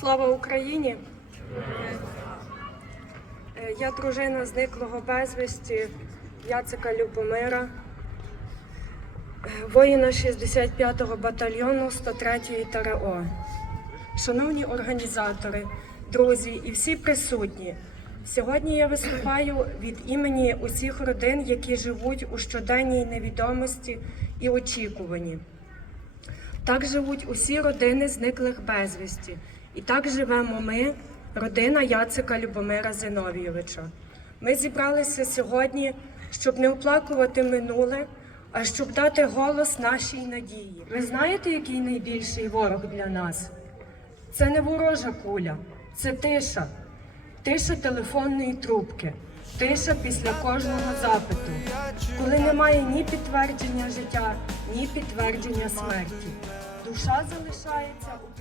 Слава Україні! Е, Я дружина зниклого безвісті Яцика Любомира, е, воїна 65-го батальйону 103-ї ТРО. Шановні організатори, друзі і всі присутні, сьогодні я виступаю від імені усіх родин, які живуть у щоденній невідомості і очікуванні. Так живуть усі родини зниклих безвісті. І так живемо ми, родина Яцика Любомира Зиновійовича. Ми зібралися сьогодні, щоб не оплакувати минуле, а щоб дати голос нашій надії. Ви знаєте, який найбільший ворог для нас? Це не ворожа куля, це тиша. Тиша телефонної трубки, тиша після кожного запиту, коли немає ні підтвердження життя, ні підтвердження смерті. Душа залишається у